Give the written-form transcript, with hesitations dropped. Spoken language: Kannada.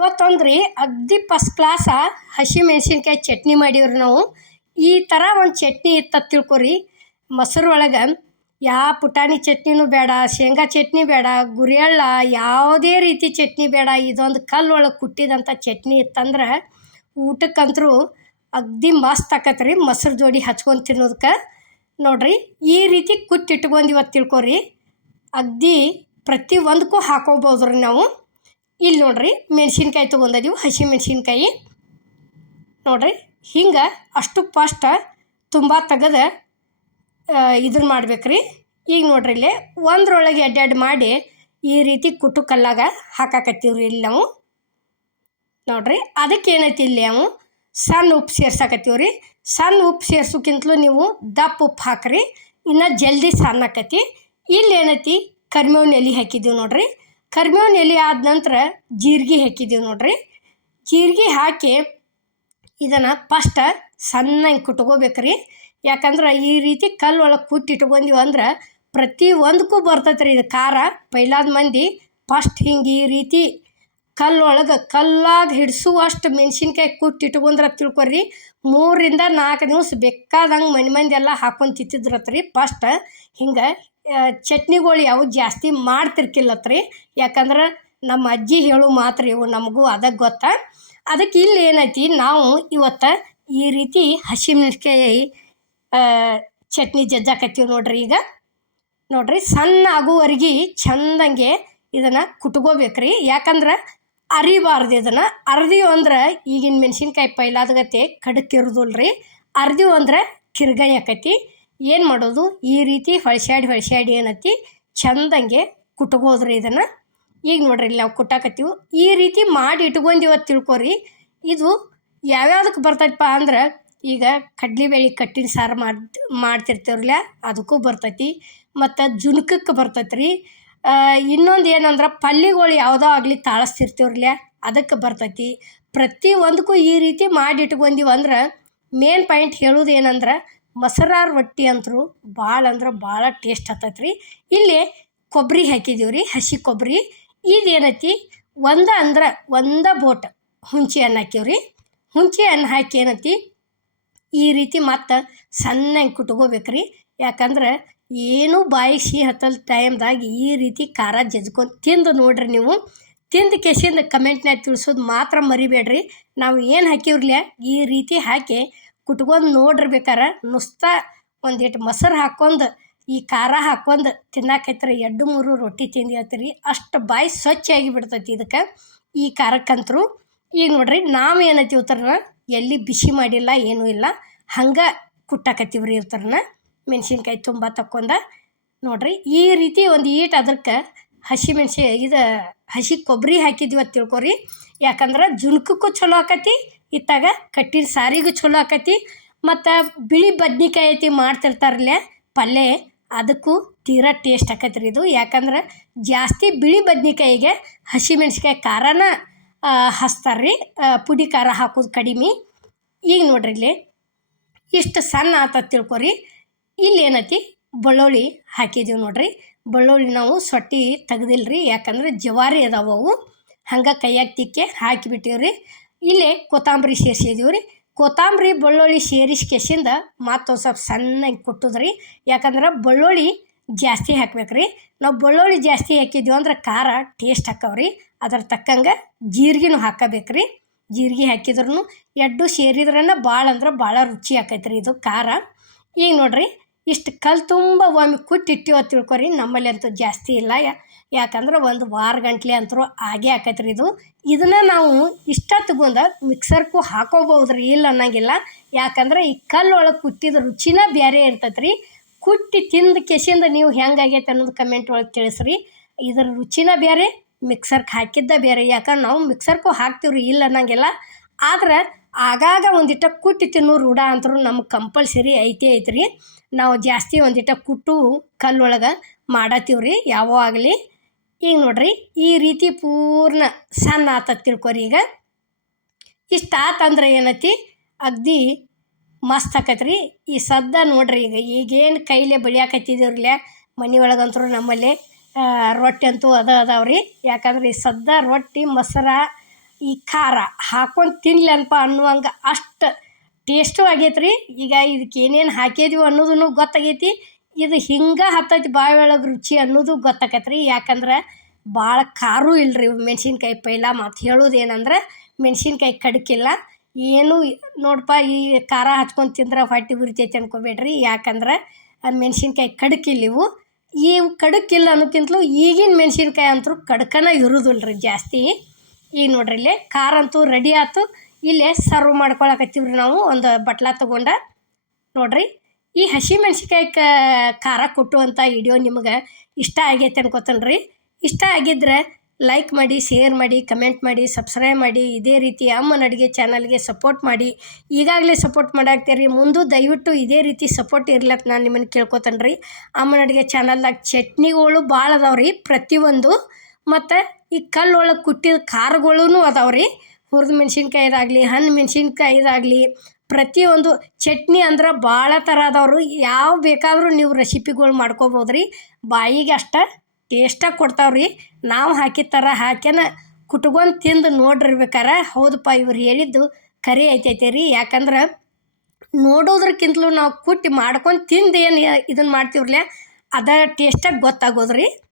ಇವತ್ತೊಂದ್ರಿ ಅಗ್ದಿ ಫಸ್ಟ್ ಕ್ಲಾಸ ಹಸಿ ಮೆಣಸಿನ್ಕಾಯಿ ಚಟ್ನಿ ಮಾಡೀವ್ರಿ ನಾವು. ಈ ಥರ ಒಂದು ಚಟ್ನಿ ಇತ್ತು ತಿಳ್ಕೊರಿ. ಮೊಸರು ಒಳಗೆ ಯಾವ ಪುಟಾಣಿ ಚಟ್ನಿನೂ ಬೇಡ, ಶೇಂಗಾ ಚಟ್ನಿ ಬೇಡ, ಗುರೆಳ್ಳ ಯಾವುದೇ ರೀತಿ ಚಟ್ನಿ ಬೇಡ. ಇದೊಂದು ಕಲ್ಲು ಒಳಗೆ ಕುಟ್ಟಿದಂಥ ಚಟ್ನಿ ಇತ್ತಂದ್ರೆ ಊಟಕ್ಕಂತರೂ ಅಗ್ದಿ ಮಸ್ತ್ ಆಕತ್ರಿ. ಮೊಸರು ಜೋಡಿ ಹಚ್ಕೊಂಡು ತಿನ್ನೋದಕ್ಕೆ ನೋಡ್ರಿ ಈ ರೀತಿ ಕುಟ್ಟಿಟ್ಕೊಂಡು ಇವತ್ತು ತಿಳ್ಕೊರಿ. ಅಗ್ದಿ ಪ್ರತಿ ಒಂದಕ್ಕೂ ಹಾಕೋಬೋದ್ರಿ ನಾವು. ಇಲ್ಲಿ ನೋಡ್ರಿ ಮೆಣಸಿನ್ಕಾಯಿ ತೊಗೊಂಡಿದ್ದೀವಿ, ಹಸಿ ಮೆಣಸಿನ್ಕಾಯಿ ನೋಡ್ರಿ. ಹಿಂಗೆ ಅಷ್ಟು ಫಸ್ಟ್ ತುಂಬ ತೆಗೆದು ಇದನ್ನು ಮಾಡ್ಬೇಕ್ರಿ. ಈಗ ನೋಡ್ರಿ ಇಲ್ಲಿ ಒಂದ್ರೊಳಗೆ ಎಡ್ಡೆಡ್ ಮಾಡಿ ಈ ರೀತಿ ಕುಟ್ಟು ಕಲ್ಲಾಗ ಹಾಕಾಕತ್ತೀವ್ರಿ. ಇಲ್ಲಿ ನಾವು ನೋಡ್ರಿ ಅದಕ್ಕೆ ಏನೈತಿ ಇಲ್ಲಿ ನಾವು ಸಣ್ಣ ಉಪ್ಪು ಸೇರ್ಸಾಕತ್ತೀವ್ರಿ. ಸಣ್ಣ ಉಪ್ಪು ಸೇರ್ಸೋಕ್ಕಿಂತಲೂ ನೀವು ದಪ್ಪ ಉಪ್ಪು ಹಾಕ್ರಿ, ಇನ್ನು ಜಲ್ದಿ ಸಣ್ಣ ಆಕತಿ. ಇಲ್ಲಿ ಏನೈತಿ ಕರಿಬೇವಿನ ಎಲೆ ಹಾಕಿದ್ದೀವಿ ನೋಡ್ರಿ. ಕರಿಬೇವಿನ ಎಲೆ ಆದ ನಂತರ ಜೀರಿಗೆ ಹಾಕಿದ್ದೀವಿ ನೋಡ್ರಿ. ಜೀರಿಗೆ ಹಾಕಿ ಇದನ್ನು ಫಸ್ಟ್ ಸಣ್ಣಗೆ ಕುಟ್ಕೋಬೇಕ್ರಿ. ಯಾಕಂದ್ರೆ ಈ ರೀತಿ ಕಲ್ಲು ಒಳಗೆ ಕುಟ್ಟಿ ಇಟ್ಕೊಂಡೀವಿ ಅಂದ್ರೆ ಪ್ರತಿ ಒಂದಕ್ಕೂ ಬರ್ತೈತೆ ರೀ ಇದು ಖಾರ. ಪೈಲಾದ ಮಂದಿ ಫಸ್ಟ್ ಹಿಂಗೆ ಈ ರೀತಿ ಕಲ್ಲೊಳಗೆ ಕಲ್ಲಾಗಿ ಹಿಡಿಸುವಷ್ಟು ಮೆಣಸಿನ್ಕಾಯಿ ಕುಟ್ಟಿ ಇಟ್ಕೊಂಡ್ರೆ ತಿಳ್ಕೊರಿ 3 ರಿಂದ 4 ದಿವಸ ಬೇಕಾದಂಗೆ ಮಂದಿ ಎಲ್ಲ ಹಾಕೊಂಡು ತಿಂತಿದ್ರತ್ರಿ. ಫಸ್ಟ್ ಹಿಂಗೆ ಚಟ್ನಿಗಳು ಯಾವ ಜಾಸ್ತಿ ಮಾಡ್ತಿರ್ಕಿಲ್ಲತ್ರಿ. ಯಾಕಂದ್ರೆ ನಮ್ಮ ಅಜ್ಜಿ ಹೇಳು ಮಾತ್ರ ಇವು ನಮಗೂ ಅದಕ್ಕೆ ಗೊತ್ತಾ. ಅದಕ್ಕೆ ಇಲ್ಲಿ ಏನೈತಿ ನಾವು ಇವತ್ತು ಈ ರೀತಿ ಹಸಿಮೆಣ್ಸಿನ್ಕಾಯಿ ಚಟ್ನಿ ಜಜ್ಜಾಕತ್ತೀವಿ ನೋಡ್ರಿ. ಈಗ ನೋಡ್ರಿ ಸಣ್ಣ ಆಗುವರೆಗೆ ಚಂದಂಗೆ ಇದನ್ನು ಕುಟ್ಕೋಬೇಕ್ರಿ. ಯಾಕಂದ್ರೆ ಅರಿಬಾರ್ದು. ಇದನ್ನು ಅರ್ದಿವು ಅಂದ್ರೆ ಈಗಿನ ಮೆಣಸಿನ್ಕಾಯಿ ಪೈಲಾದಗತ್ತೆ ಕಡಕ್ಕಿರೋದಿಲ್ರಿ. ಅರ್ದಿವು ಅಂದ್ರೆ ತಿರ್ಗಣಿ ಆಕೈತಿ. ಏನು ಮಾಡೋದು, ಈ ರೀತಿ ಹೊಳ್ಸಾಡಿ ಏನೈತಿ ಚಂದಂಗೆ ಕುಟ್ಕೋದ್ರಿ ಇದನ್ನು. ಈಗ ನೋಡ್ರಿ ಇಲ್ಲಿ ನಾವು ಕುಟ್ಟಾಕತ್ತೀವಿ. ಈ ರೀತಿ ಮಾಡಿ ಇಟ್ಕೊಂಡಿವತ್ತು ತಿಳ್ಕೊರಿ. ಇದು ಯಾವ್ಯಾವ್ದಕ್ಕೆ ಬರ್ತೈತಪ್ಪ ಅಂದ್ರೆ ಈಗ ಕಡ್ಲೆಬೇಳೆ ಕಟ್ಟಿನ ಸಾರು ಮಾಡ್ತಿರ್ತೀವ್ರಲ್ಲ ಅದಕ್ಕೂ ಬರ್ತೈತಿ, ಮತ್ತು ಜುನ್ಕಕ್ಕೆ ಬರ್ತೈತೆ ರೀ. ಇನ್ನೊಂದು ಏನಂದ್ರೆ ಪಲ್ಯಗಳು ಯಾವುದೋ ಆಗಲಿ ತಾಳಿಸ್ತಿರ್ತೀವ್ರಲ್ಲ ಅದಕ್ಕೆ ಬರ್ತೈತಿ. ಪ್ರತಿ ಒಂದಕ್ಕೂ ಈ ರೀತಿ ಮಾಡಿ ಇಟ್ಕೊಂಡಿವಿ ಅಂದ್ರೆ ಮೇನ್ ಪಾಯಿಂಟ್ ಹೇಳೋದು ಏನಂದ್ರೆ ಮೊಸರಾರ ರೊಟ್ಟಿ ಅಂತರೂ ಭಾಳ ಅಂದ್ರೆ ಭಾಳ ಟೇಸ್ಟ್ ಹತ್ತೈತೆ ರೀ. ಇಲ್ಲಿ ಕೊಬ್ಬರಿ ಹಾಕಿದ್ದೀವಿ ರೀ, ಹಸಿ ಕೊಬ್ಬರಿ. ಇದೇನೈತಿ ಒಂದು ಬೋಟ್ ಹುಂಚಿ ಹಣ್ಣು ಹಾಕೀವ್ರಿ. ಹುಂಚಿ ಹಣ್ಣು ಹಾಕಿ ಏನೈತಿ ಈ ರೀತಿ ಮತ್ತು ಸಣ್ಣಗೆ ಕುಟ್ಕೋಬೇಕ್ರಿ. ಯಾಕಂದ್ರೆ ಏನೂ ಬಾಯಿಗೆ ಸಿಹಿ ಹತ್ತಲ್ ಟೈಮ್ದಾಗ ಈ ರೀತಿ ಖಾರ ಜಜ್ಕೊಂಡು ತಿಂದು ನೋಡ್ರಿ. ನೀವು ತಿಂದು ಕೆಸಿಂದ ಕಮೆಂಟ್ನಾಗ ತಿಳಿಸೋದು ಮಾತ್ರ ಮರಿಬೇಡ್ರಿ. ನಾವು ಏನು ಹಾಕಿವ್ರಲ್ಲ ಈ ರೀತಿ ಹಾಕಿ ಕುಟ್ಕೊಂಡು ನೋಡ್ರಿ. ಬೇಕಾರೆ ನುಸ್ತಾ ಒಂದಿಟ್ಟು ಮೊಸರು ಹಾಕ್ಕೊಂಡು ಈ ಖಾರ ಹಾಕ್ಕೊಂಡು ತಿನ್ನಾಕೈತ್ರಿ 2-3 ರೊಟ್ಟಿ ತಿಂದಿರ್ತೀರಿ. ಅಷ್ಟು ಬಾಯಿ ಸ್ವಚ್ಛಾಗಿ ಬಿಡ್ತೈತಿ ಇದಕ್ಕೆ ಈ ಖಾರಕ್ಕಂತರೂ. ಈಗ ನೋಡ್ರಿ ನಾವು ಏನೈತಿ ಇವ್ರನ್ನ ಎಲ್ಲಿ ಬಿಸಿ ಮಾಡಿಲ್ಲ ಏನೂ ಇಲ್ಲ, ಹಂಗೆ ಕುಟ್ಟಾಕತ್ತೀವ್ರಿ ಇವ್ರನ್ನ. ಮೆಣಸಿನ್ಕಾಯಿ ತುಂಬ ತಕ್ಕೊಂಡ ನೋಡ್ರಿ ಈ ರೀತಿ ಒಂದು ಈಟ್ ಅದಕ್ಕೆ ಹಸಿ ಕೊಬ್ಬರಿ ಹಾಕಿದ್ವಿ ಅಂತ ತಿಳ್ಕೊರಿ. ಯಾಕಂದ್ರೆ ಜುನ್ಕಕ್ಕೂ ಚಲೋ ಆಕತಿ, ಇತ್ತಾಗ ಕಟ್ಟಿನ ಸಾರಿಗೂ ಚಲೋ ಆಕತಿ, ಮತ್ತು ಬಿಳಿ ಬದ್ನಿಕಾಯಿ ಐತಿ ಮಾಡ್ತಿರ್ತಾರಲ್ಲ ಪಲ್ಯ ಅದಕ್ಕೂ ತೀರಾ ಟೇಸ್ಟ್ ಆಕತ್ರಿ ಇದು. ಯಾಕಂದ್ರೆ ಜಾಸ್ತಿ ಬಿಳಿ ಬದ್ನಿಕಾಯಿಗೆ ಹಸಿಮೆಣ್ಸಿಕಾಯಿ ಖಾರನ ಹಚ್ತಾರ್ರಿ, ಪುಡಿ ಖಾರ ಹಾಕೋದು ಕಡಿಮೆ. ಈಗ ನೋಡ್ರಿ ಇಲ್ಲಿ ಇಷ್ಟು ಸಣ್ಣ ಆತ ತಿಳ್ಕೊರಿ. ಇಲ್ಲಿ ಏನೈತಿ ಬೆಳ್ಳುಳ್ಳಿ ಹಾಕಿದ್ದೀವಿ ನೋಡ್ರಿ. ಬೆಳ್ಳುಳ್ಳಿ ನಾವು ಸೊಟ್ಟಿ ತೆಗ್ದಿಲ್ರಿ, ಯಾಕಂದ್ರೆ ಜವಾರಿ ಅದಾವು ಅವು, ಹಂಗೆ ಕೈಯಾಗ ತಿಕ್ಕೆ ಹಾಕಿಬಿಟ್ಟಿವ್ರಿ. ಇಲ್ಲೇ ಕೊತ್ತಂಬರಿ ಸೇರಿಸಿದೀವಿ ರೀ. ಕೊತ್ತಂಬರಿ ಬೆಳ್ಳುಳ್ಳಿ ಸೇರಿಸ್ಕೆಸಿಂದ ಮತ್ತೊಂದು ಸ್ವಲ್ಪ ಸಣ್ಣಗೆ ಕುಟ್ಟುದ್ರಿ. ಯಾಕಂದ್ರೆ ಬೆಳ್ಳುಳ್ಳಿ ಜಾಸ್ತಿ ಹಾಕ್ಬೇಕ್ರಿ. ನಾವು ಬೆಳ್ಳುಳ್ಳಿ ಜಾಸ್ತಿ ಹಾಕಿದ್ವಿ ಅಂದ್ರೆ ಖಾರ ಟೇಸ್ಟ್ ಹಾಕವ್ರಿ. ಅದ್ರ ತಕ್ಕಂಗೆ ಜೀರಿಗೆನೂ ಹಾಕಬೇಕ್ರಿ. ಜೀರಿಗೆ ಹಾಕಿದ್ರೂ ಎಡ್ಡು ಸೇರಿದ್ರೇ ಭಾಳ ಅಂದ್ರೆ ಭಾಳ ರುಚಿ ಆಕೈತ್ರಿ ಇದು ಖಾರ. ಈಗ ನೋಡ್ರಿ ಇಷ್ಟು ಕಲ್ಲು ತುಂಬ ಒಮ್ಮೆ ಕುಟ್ಟಿಟ್ಟಿವ ತಿಳ್ಕೊರಿ. ನಮ್ಮಲ್ಲಿ ಅಂತೂ ಜಾಸ್ತಿ ಇಲ್ಲ, ಯಾಕಂದ್ರೆ ಒಂದು ವಾರ ಗಂಟ್ಲೆ ಅಂತರೂ ಆಗೇ ಆಕೈತ್ರಿ ಇದು. ಇದನ್ನು ನಾವು ಇಷ್ಟ ತಗೊಂಡು ಮಿಕ್ಸರ್ಗೂ ಹಾಕೋಬೋದ್ರಿ, ಇಲ್ಲ ಅನ್ನಂಗಿಲ್ಲ. ಯಾಕಂದ್ರೆ ಈ ಕಲ್ಲು ಒಳಗೆ ಕುಟ್ಟಿದ ರುಚಿನ ಬೇರೆ ಇರ್ತೈತೆ ರೀ. ಕುಟ್ಟಿ ತಿಂದು ಕೆಸಿಂದ ನೀವು ಹೆಂಗಾಗೈತೆ ಅನ್ನೋದು ಕಮೆಂಟ್ ಒಳಗೆ ತಿಳಿಸ್ರಿ. ಇದ್ರ ರುಚಿನ ಬೇರೆ, ಮಿಕ್ಸರ್ಗೆ ಹಾಕಿದ್ದ ಬೇರೆ. ಯಾಕಂದ್ರೆ ನಾವು ಮಿಕ್ಸರ್ಗೂ ಹಾಕ್ತೀವ್ರಿ, ಇಲ್ಲ ಅನ್ನಂಗಿಲ್ಲ. ಆದ್ರೆ ಆಗಾಗ ಒಂದಿಟ್ಟ ಕುಟ್ಟಿ ತಿನ್ನೋ ರೂಢ ಅಂತರೂ ನಮ್ಗೆ ಕಂಪಲ್ಸರಿ ಐತ್ರಿ. ನಾವು ಜಾಸ್ತಿ ಒಂದಿಟ್ಟ ಕುಟ್ಟು ಕಲ್ಲೊಳಗೆ ಮಾಡತ್ತೀವ್ರಿ ಯಾವೋ ಆಗಲಿ. ಈಗ ನೋಡ್ರಿ ಈ ರೀತಿ ಪೂರ್ಣ ಸಣ್ಣ ಆತತ್ ತಿಳ್ಕೊರಿ. ಈಗ ಇಷ್ಟು ಆತಂದ್ರೆ ಏನೈತಿ ಅಗ್ದಿ ಮಸ್ತ್ ಆಕೈತ್ರಿ. ಈ ಸದ್ದ ನೋಡ್ರಿ ಈಗೇನು ಕೈಲೇ ಬಡಿಯಾಕತ್ತಿದ್ದೀವ್ರಲ್ಲ ಮನೆ ಒಳಗಂತರೂ ನಮ್ಮಲ್ಲಿ ರೊಟ್ಟಿ ಅಂತೂ ಅದಾವ್ರಿ. ಯಾಕಂದ್ರೆ ಈ ಸದ್ದ ರೊಟ್ಟಿ ಮೊಸರ ಈ ಖಾರ ಹಾಕ್ಕೊಂಡು ತಿನ್ಲನಪ್ಪ ಅನ್ನುವಂಗೆ ಅಷ್ಟು ಟೇಸ್ಟು ಆಗೈತೆ ರೀ. ಈಗ ಇದಕ್ಕೆ ಏನೇನು ಹಾಕಿದೀವಿ ಅನ್ನೋದನ್ನು ಗೊತ್ತಾಗೈತಿ. ಇದು ಹಿಂಗೆ ಹತ್ತೈತಿ ಬಾಯಿ ಒಳಗೆ ರುಚಿ ಅನ್ನೋದು ಗೊತ್ತಾಕೈತೆ ರೀ. ಯಾಕಂದ್ರೆ ಭಾಳ ಖಾರೂ ಇಲ್ಲರಿ ಮೆಣಸಿನ್ಕಾಯಿ. ಪೈಲ ಮತ್ತು ಹೇಳೋದೇನಂದ್ರೆ ಮೆಣಸಿನ್ಕಾಯಿ ಕಡಕಿಲ್ಲ ಏನು ನೋಡಪ್ಪ ಈ ಖಾರ ಹಚ್ಕೊಂಡು ತಿಂದ್ರೆ ಹೊಟ್ಟೆ ಉರಿತೈತಿ ಅನ್ಕೋಬೇಡ್ರಿ. ಯಾಕಂದ್ರೆ ಆ ಮೆಣಸಿನ್ಕಾಯಿ ಕಡಕಿಲ್ಲ ಇವು ಕಡಕಿಲ್ಲ ಅನ್ನೋಕ್ಕಿಂತಲೂ ಈಗಿನ ಮೆಣಸಿನ್ಕಾಯಿ ಅಂತೂ ಕಡ್ಕನ ಇರೋದಿಲ್ಲ ರೀ ಜಾಸ್ತಿ. ಈಗ ನೋಡ್ರಿ ಇಲ್ಲೇ ಖಾರ ಅಂತೂ ರೆಡಿ ಆಯ್ತು. ಇಲ್ಲೇ ಸರ್ವ್ ಮಾಡ್ಕೊಳಕತ್ತೀವ್ರಿ ನಾವು ಒಂದು ಬಟ್ಲ ತೊಗೊಂಡ. ನೋಡ್ರಿ ಈ ಹಸಿ ಮೆಣಸಿನ್ಕಾಯಿ ಖಾರ ಕೊಟ್ಟುವಂಥ ವಿಡಿಯೋ ನಿಮ್ಗೆ ಇಷ್ಟ ಆಗೈತೆ ಅನ್ಕೋತೇನೆ ರೀ. ಇಷ್ಟ ಆಗಿದ್ರೆ ಲೈಕ್ ಮಾಡಿ, ಶೇರ್ ಮಾಡಿ, ಕಮೆಂಟ್ ಮಾಡಿ, ಸಬ್ಸ್ಕ್ರೈಬ್ ಮಾಡಿ. ಇದೇ ರೀತಿ ಅಮ್ಮನ ಅಡುಗೆ ಚಾನಲ್ಗೆ ಸಪೋರ್ಟ್ ಮಾಡಿ. ಈಗಾಗಲೇ ಸಪೋರ್ಟ್ ಮಾಡಾಕ್ತೀರಿ, ಮುಂದೆ ದಯವಿಟ್ಟು ಇದೇ ರೀತಿ ಸಪೋರ್ಟ್ ಇರ್ಲತ್ತ ನಾನು ನಿಮ್ಮನ್ನು ಕೇಳ್ಕೊತೇನೆ ರೀ. ಅಮ್ಮನ ಅಡುಗೆ ಚಾನಲ್ದಾಗ ಚಟ್ನಿಗಳು ಭಾಳ ಅದಾವೆ ರೀ ಪ್ರತಿಯೊಂದು. ಮತ್ತು ಈ ಕಲ್ಲೊಳಗೆ ಕುಟ್ಟಿದ ಖಾರಗಳೂ ಅದಾವೆ ರೀ. ಹುರಿದ ಮೆಣಸಿನ್ಕಾಯಿದಾಗಲಿ, ಹಣ್ಣು ಮೆಣಸಿನ್ಕಾಯಿದಾಗಲಿ, ಪ್ರತಿಯೊಂದು ಚಟ್ನಿ ಅಂದ್ರೆ ಭಾಳ ಥರ ಅದಾವ್ರು. ಯಾವ ಬೇಕಾದರೂ ನೀವು ರೆಸಿಪಿಗಳು ಮಾಡ್ಕೋಬೋದು ರೀ. ಬಾಯಿಗೆ ಅಷ್ಟು ಟೇಸ್ಟಾಗಿ ಕೊಡ್ತಾವ್ರಿ. ನಾವು ಹಾಕಿದ ಥರ ಹಾಕ್ಯನ ಕುಟ್ಕೊಂಡು ತಿಂದು ನೋಡಿರ್ಬೇಕಾರೆ ಹೌದಪ್ಪ ಇವ್ರು ಹೇಳಿದ್ದು ಖರೆ ಐತೈತೆ ರೀ. ಯಾಕಂದ್ರೆ ನೋಡೋದ್ರಕ್ಕಿಂತಲೂ ನಾವು ಕುಟ್ಟಿ ಮಾಡ್ಕೊಂಡು ತಿಂದು ಏನು ಇದನ್ನು ಮಾಡ್ತೀವ್ರಲ್ಲ ಅದ ಟೇಸ್ಟಾಗಿ ಗೊತ್ತಾಗೋದು ರೀ.